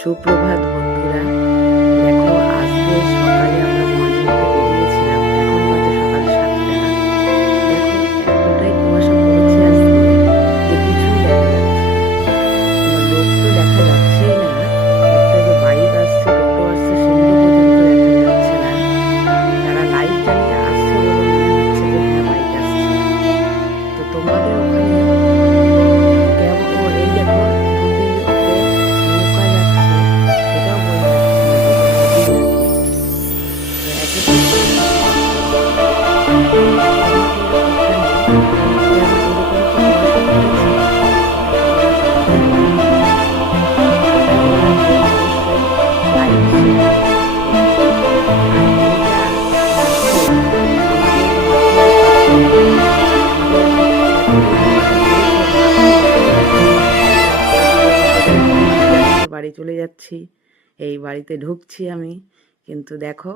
সুপ্রভাত বন্ধুরা। দেখো, আজকে সকালে আমরা মর্নিং ওয়াকে বেরিয়েছিলাম। এখন বাজে সকাল 7টা। দেখো, এতটাই কুয়াশা পড়েছে আজকে যে কিছুই দেখা যাচ্ছে না। কোনো লোক তো দেখা যাচ্ছেই না। একটা যে বাইক আসছে, টোটো আসছে, সেগুলো পর্যন্ত দেখা যাচ্ছে না। তারা লাইট জ্বালিয়ে আসছে বলে মনে হচ্ছে যে হ্যাঁ, বাইক আসছে। তো তোমাদের ওখানে কেমন? এই দেখো, নদী ওপরে নৌকা যাচ্ছে, সেটাও বোঝা যাচ্ছে না যে এটা নদী নাকি। তো এতটাই কুয়াশা। তোমাদের ওখানে কেমন এরকম কি কুয়াশা পড়েছে? সেটা সবাই আমাকে জানিও। আর কেমন লাগলো অবশ্যই লাইক শেয়ার কমেন্ট করো। আর এইটা দেখো, আমাদের মাঠের পাশে আমাদের এতটাই কুয়াশা পড়েছে, মাঠে এখনো দেখা যাচ্ছে না। রাস্তা দিয়ে নিজেদের হেঁটে হেঁটে যাচ্ছি, বাড়ি চলে যাচ্ছি। এই বাড়িতে ঢুকছি আমি, কিন্তু দেখো